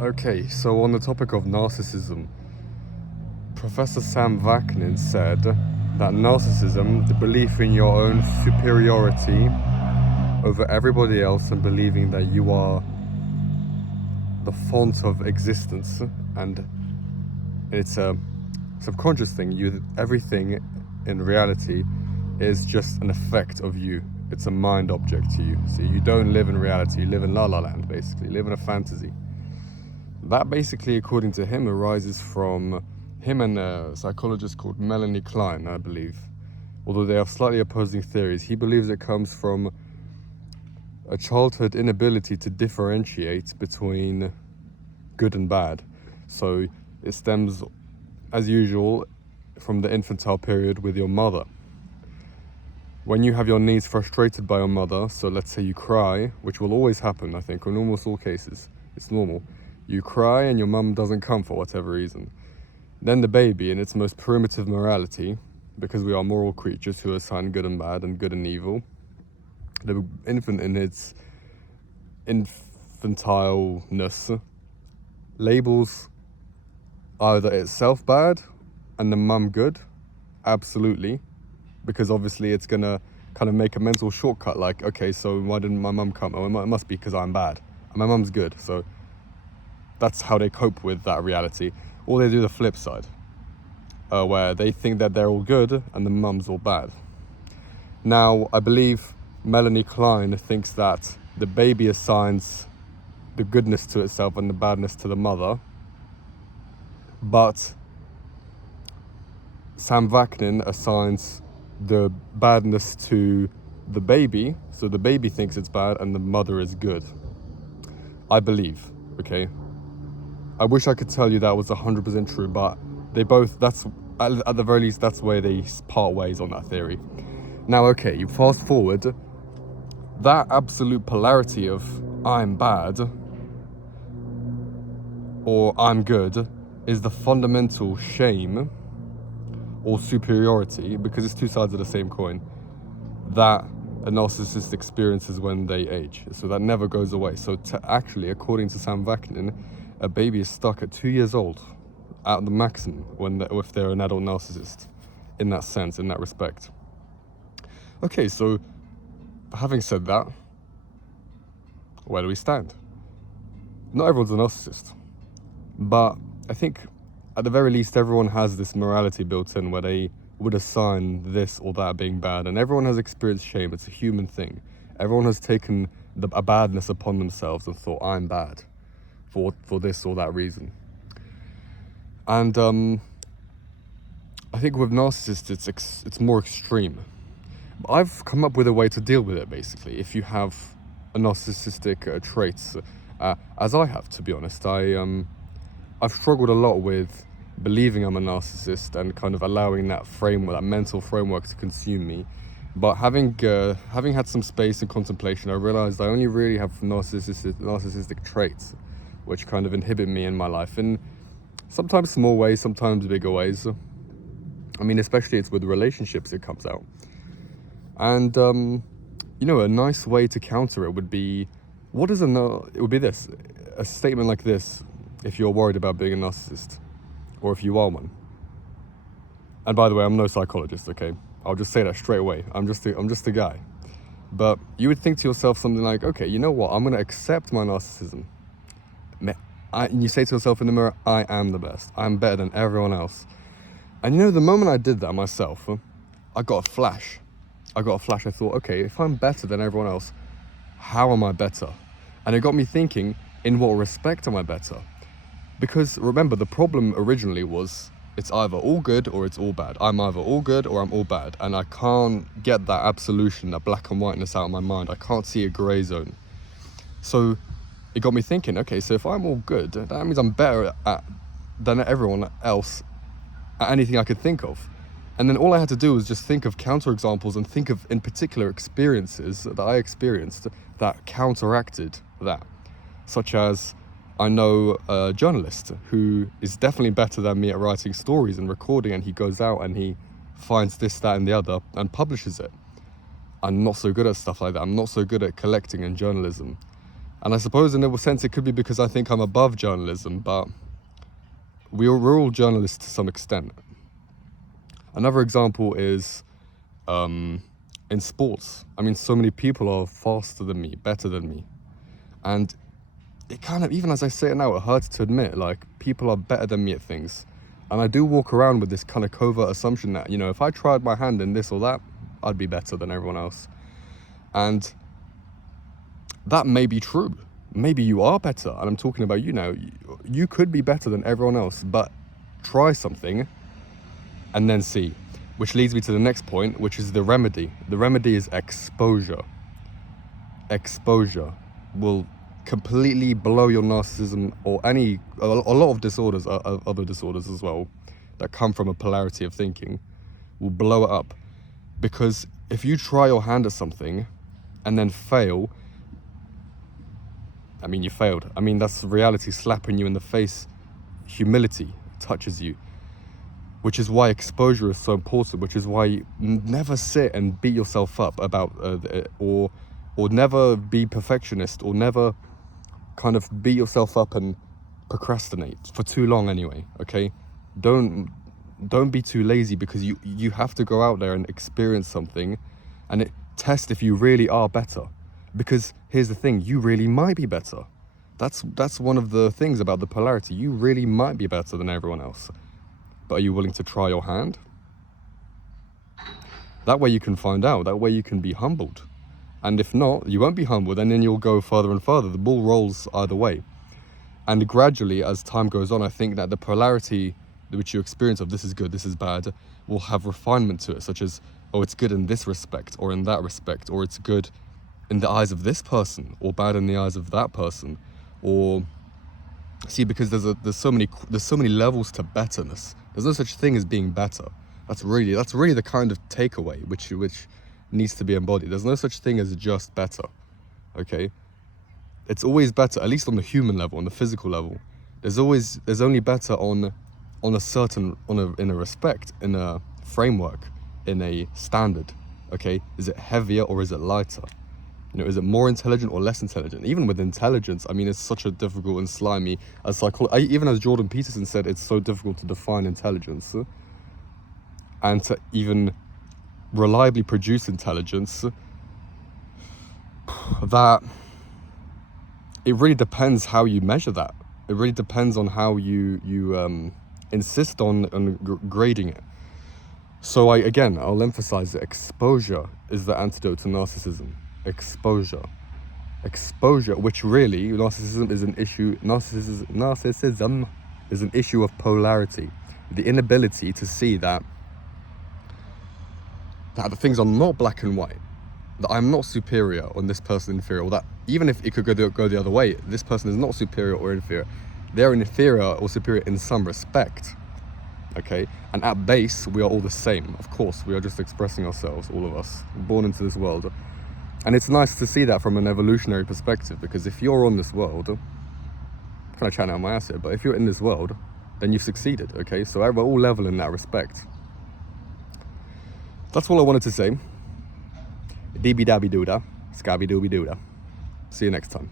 Okay, so on the topic of narcissism, Professor Sam Vaknin said that narcissism, the belief in your own superiority over everybody else and believing that you are the font of existence, and it's a subconscious thing, everything in reality is just an effect of you. It's a mind object to you. So you don't live in reality, you live in la la land, basically, you live in a fantasy. That basically, according to him, arises from him and a psychologist called Melanie Klein, I believe. Although they have slightly opposing theories. He believes it comes from a childhood inability to differentiate between good and bad. So it stems, as usual, from the infantile period with your mother. When you have your needs frustrated by your mother, so let's say you cry, which will always happen, I think, in almost all cases, it's normal. You cry and your mum doesn't come for whatever reason. Then the baby, in its most primitive morality, because we are moral creatures who assign good and bad and good and evil, the infant in its infantileness labels either itself bad and the mum good, absolutely, because obviously it's gonna kind of make a mental shortcut, like, okay, so why didn't my mum come? Oh, it must be because I'm bad and my mum's good. So that's how they cope with that reality. Or they do the flip side, where they think that they're all good and the mum's all bad. Now, I believe Melanie Klein thinks that the baby assigns the goodness to itself and the badness to the mother, but Sam Vaknin assigns the badness to the baby, so the baby thinks it's bad and the mother is good. I believe, okay? I wish I could tell you that was 100% true, but they both, that's, at the very least, that's where they part ways on that theory. Now, okay, you fast forward, that absolute polarity of I'm bad or I'm good is the fundamental shame or superiority, because it's two sides of the same coin, that a narcissist experiences when they age. So that never goes away. So actually, according to Sam Vaknin, a baby is stuck at 2 years old at the maximum if they're an adult narcissist, in that sense, in that respect. Okay, so having said that, where do we stand? Not everyone's a narcissist, but I think at the very least everyone has this morality built in where they would assign this or that being bad, and everyone has experienced shame. It's a human thing. Everyone has taken a badness upon themselves and thought, I'm bad for this or that reason. And I think with narcissists it's more extreme. But I've come up with a way to deal with it, basically. If you have a narcissistic traits, as I have, to be honest, I've struggled a lot with believing I'm a narcissist and kind of allowing that framework, that mental framework, to consume me. But having had some space and contemplation, I realized I only really have narcissistic traits, which kind of inhibit me in my life in sometimes small ways, sometimes bigger ways. I mean, especially it's with relationships it comes out. And a nice way to counter it would be, it would be this, a statement like this, if you're worried about being a narcissist, or if you are one. And by the way, I'm no psychologist, okay? I'll just say that straight away. I'm just a guy. But you would think to yourself something like, okay, you know what? I'm going to accept my narcissism. And you say to yourself in the mirror, I am the best. I'm better than everyone else. And the moment I did that myself, I got a flash. I thought, okay, if I'm better than everyone else, how am I better? And it got me thinking, in what respect am I better? Because remember, the problem originally was it's either all good or it's all bad. I'm either all good or I'm all bad. And I can't get that absolution, that black and whiteness out of my mind. I can't see a grey zone. So it got me thinking, okay, so if I'm all good, that means I'm better than everyone else at anything I could think of. And then all I had to do was just think of counterexamples and think of, in particular, experiences that I experienced that counteracted that. Such as, I know a journalist who is definitely better than me at writing stories and recording, and he goes out and he finds this, that, and the other and publishes it. I'm not so good at stuff like that. I'm not so good at collecting and journalism. And I suppose in a sense it could be because I think I'm above journalism, but we're all journalists to some extent. Another example is in sports. I mean, so many people are faster than me, better than me. And it kind of, even as I say it now, it hurts to admit, like, people are better than me at things. And I do walk around with this kind of covert assumption that, you know, if I tried my hand in this or that, I'd be better than everyone else. And that may be true. Maybe you are better. And I'm talking about you now. You could be better than everyone else, but try something and then see. Which leads me to the next point, which is the remedy. The remedy is exposure. Exposure will completely blow your narcissism or a lot of disorders, other disorders as well, that come from a polarity of thinking, will blow it up. Because if you try your hand at something and then fail, I mean, you failed. I mean, that's reality slapping you in the face. Humility touches you. Which is why exposure is so important, which is why you never sit and beat yourself up about, or never be perfectionist, or never kind of beat yourself up and procrastinate for too long anyway, okay? Don't be too lazy, because you have to go out there and experience something and test if you really are better. Because here's the thing, you really might be better. That's one of the things about the polarity. You really might be better than everyone else. But are you willing to try your hand? That way you can find out. That way you can be humbled. And if not, you won't be humbled, and then you'll go further and further. The ball rolls either way. And gradually, as time goes on, I think that the polarity which you experience of this is good, this is bad, will have refinement to it, such as, oh, it's good in this respect, or in that respect, or it's good in the eyes of this person, or bad in the eyes of that person, or... See, because there's so many levels to betterness. There's no such thing as being better. That's really the kind of takeaway which needs to be embodied. There's no such thing as just better. Okay? It's always better, at least on the human level, on the physical level. There's only better in a respect, in a framework, in a standard. Okay? Is it heavier or is it lighter? You know, is it more intelligent or less intelligent? Even with intelligence, I mean, it's such a difficult and slimy, even as Jordan Peterson said, it's so difficult to define intelligence, and to even reliably produce intelligence, that it really depends how you measure that. It really depends on how you insist on grading it. So I'll emphasize that exposure is the antidote to narcissism. Exposure, which really, narcissism is an issue. Narcissism is an issue of polarity, the inability to see that the things are not black and white, that I'm not superior or this person inferior, or that even if it could go the other way, this person is not superior or inferior. They're inferior or superior in some respect, okay? And at base, we are all the same. Of course, we are just expressing ourselves, all of us, born into this world. And it's nice to see that from an evolutionary perspective, because if you're on this world, I'm kind of chatting out my ass here, but if you're in this world, then you've succeeded, okay? So we're all level in that respect. That's all I wanted to say. Dee-bee-dabby-doo-da, scabby-dooby-doo-da. See you next time.